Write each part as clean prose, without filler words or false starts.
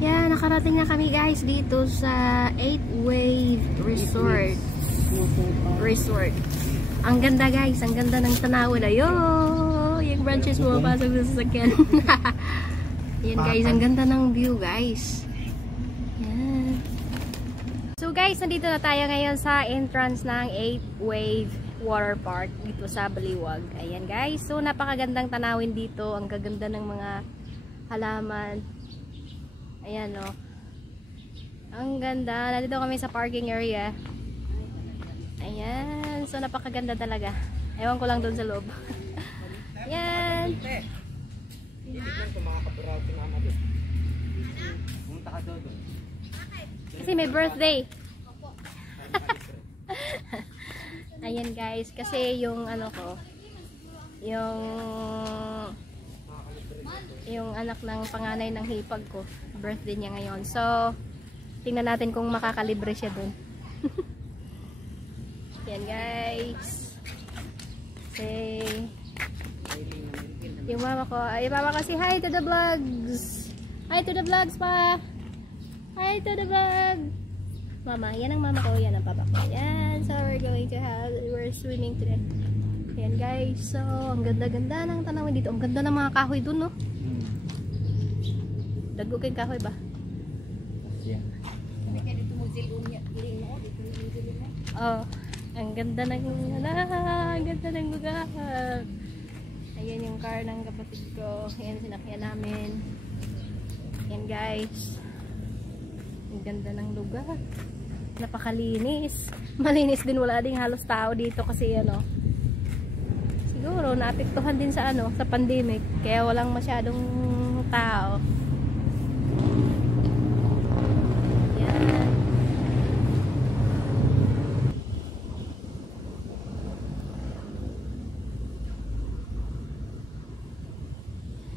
Yeah, nakarating na kami guys dito sa 8-Wave Resort. Ang ganda guys, ang ganda ng tanawin. Ayo, yung branches mo pasok sa sasakyan. Yan guys, ang ganda ng view guys. Yan. So guys, nandito na tayo ngayon sa entrance ng 8-Wave Water Park dito sa Baliwag. Ayan guys, so napakagandang tanawin dito. Ang gaganda ng mga halaman. Ayan o. Ang ganda. Nandito kami sa parking area. Ayan. So napakaganda talaga. Ewan ko lang doon sa loob. Ayan. Kasi may birthday. Ayan guys. Kasi yung ano ko, yung anak ng panganay ng hipag ko, birthday niya ngayon. So, tingnan natin kung makakalibre siya dun. Yan guys. Say, yung mama ko, ay mama ko, say hi to the vlogs. Hi to the vlogs pa. Hi to the vlog. Mama, yan ang mama ko, yan ang papa ko. Yan, so we're swimming today. Yan guys, so ang ganda-ganda ng tanawin dito. Ang ganda ng mga kahoy dun, no? Dago kay kahoy ba? Yeah. Kami kayo dito mag-zilong niya. Iling mo, dito mag-zilong mo. Oh, ang ganda ng ang ganda ng lugar. Ayan yung car ng kapatid ko. Ayan, sinakyan namin. Ayan guys. Ang ganda ng lugar. Napakalinis. Malinis din, wala ding halos tao dito kasi ano. Siguro naapektuhan din sa ano, sa pandemic. Kaya walang masyadong tao. Yan.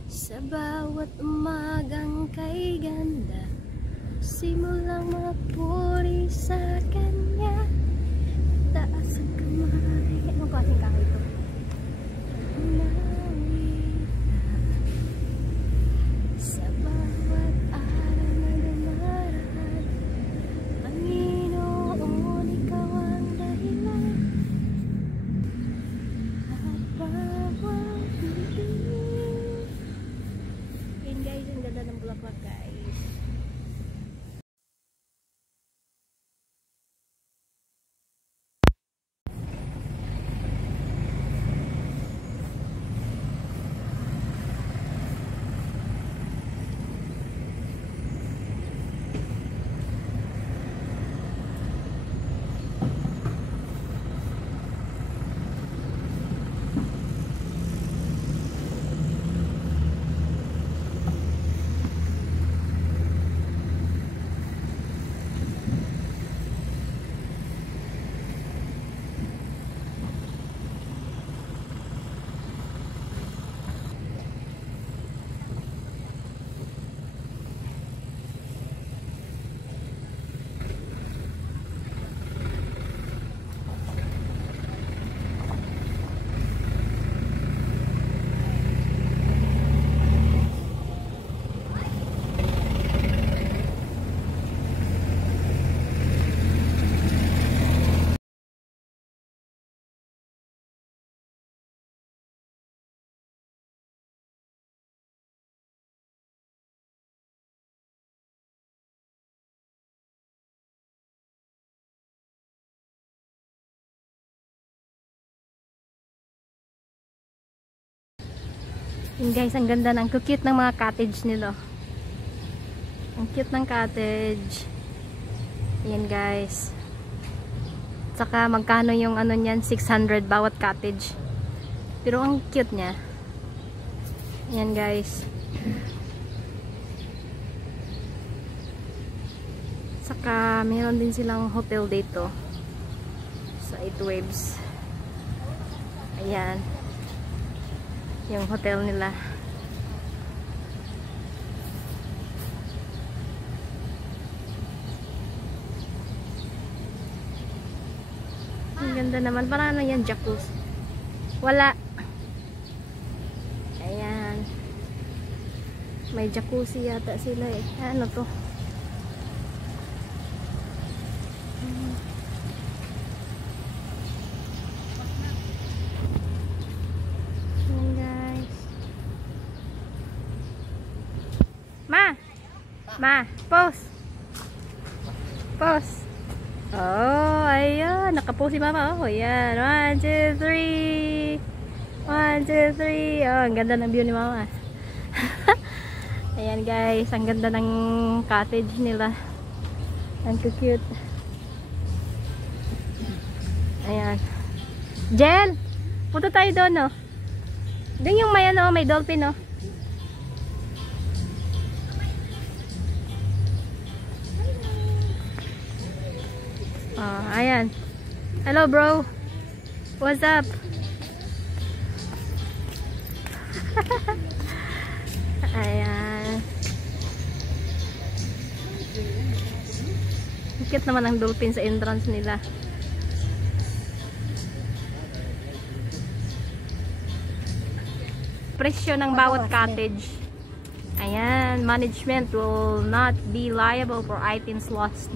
Sa bawat umagang kay ganda, simulang mapuri sa kanya. Taas ang kamay. Ano klaseng kahoy ito? Sa bawat araw na lumaraan, Panginoon, ikaw ang dahilan. At bawat bibig. Yan guys, ang ganda ng bulaklak guys. Yun guys, ang ganda ng cute ng mga cottage nila. Ang cute ng cottage. Yan guys. Saka magkano yung ano niyan, 600 bawat cottage. Pero ang cute niya. Yan guys. Saka meron din silang hotel dito sa 8-Waves. Ayan. Yung hotel nila. Ang ganda naman. Parang ano yan, jacuzzi. Wala. Ayan. May jacuzzi yata sila eh. Ano to? Yan guys. Ma, pause. Pause. Oh, ayan. Nakapose si mama. Oh, ayan. 1, 2, 3. 1, 2, 3. Oh, ang ganda ng view ni mama. Ayan guys. Ang ganda ng cottage nila. Ang cute. Ayan. Jel! Punta tayo doon, oh. Doon yung may, ano, may dolphin, oh. Oh, ayan. Hello, bro. What's up? Ayan. Cute naman ang dolphin sa entrance nila. Presyo ng bawat cottage. Ayan. Management will not be liable for items lost.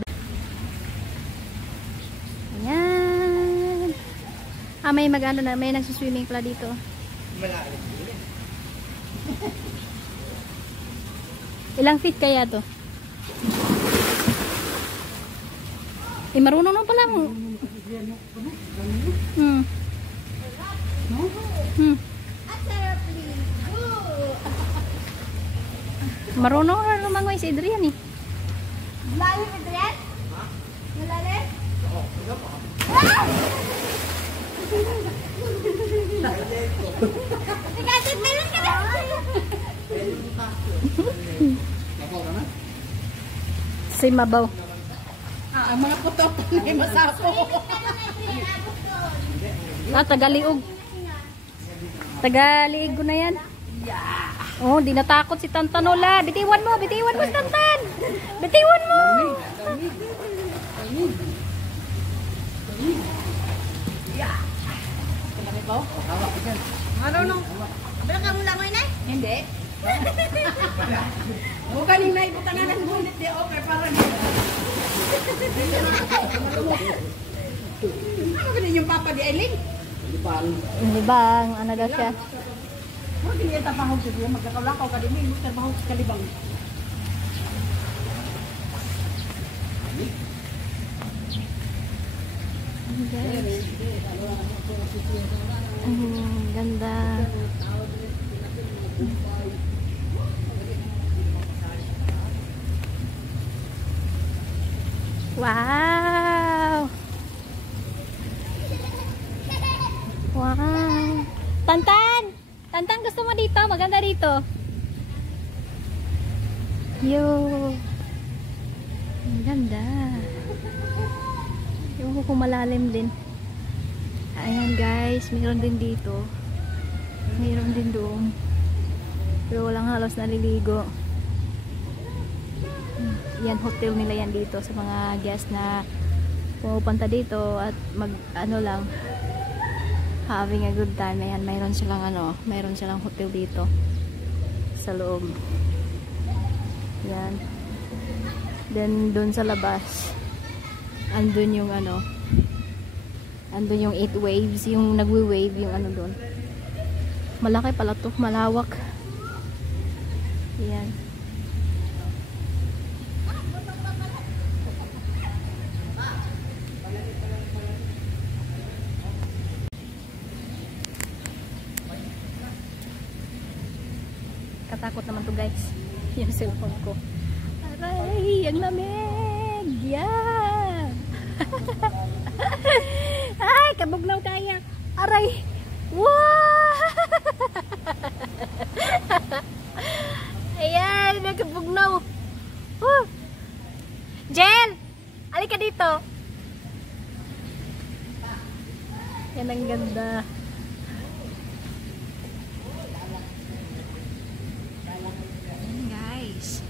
Ayan. Ah, may mag-ano na. May nagsiswimming pala dito. Ilang feet kaya to? Eh, marunong na pala mo. Marunong na lumangoy si Adrian eh. Lalim, Adrian? Malalim? Oo, ikaw pa. Ikatit na lang ka na. Si Mabaw. Ang mga puto pa na yung masapo. Tagaliog. Tagaliig ko na yan. Oh, di natakot si Tantanola. Bitiwan mo si Tantan. Bitiwan mo. Marunong. Abala ka mo lang ngayon eh? Hindi. Bukan yung naibutangan ng bunit di okay parang. Ano ba yung papa di Eileen? Libang, ano daw siya? Huwag ganyan tapahog siya diya. Magkakalakaw ka din. May magkabahog sa kalibang. Guys. Ganda. Wow. Wow. Tantan! Tantan, gusto mo dito? Maganda dito. Yo. Ang ganda. Ewan ko kung malalim din. Ayan guys, mayroon din dito. Mayroon din doon. Pero walang halos naliligo. Yan, hotel nila yan dito sa mga guests na pumupunta dito at mag ano lang, having a good time. Ayan, mayroon silang hotel dito sa loob. Yan. Then doon sa labas andun yung andun yung 8 waves, yung nagwe-wave yung ano doon. Malaki pala to, malawak. Yan. Katakot naman to guys. Yung cellphone ko. Aray, ang lamig. Yeah. Ay, kabugnaw kaya. Aray. Wow. Ayan, nakabugnaw. Woo. Jen, alika dito. Yan ang ganda. Guys.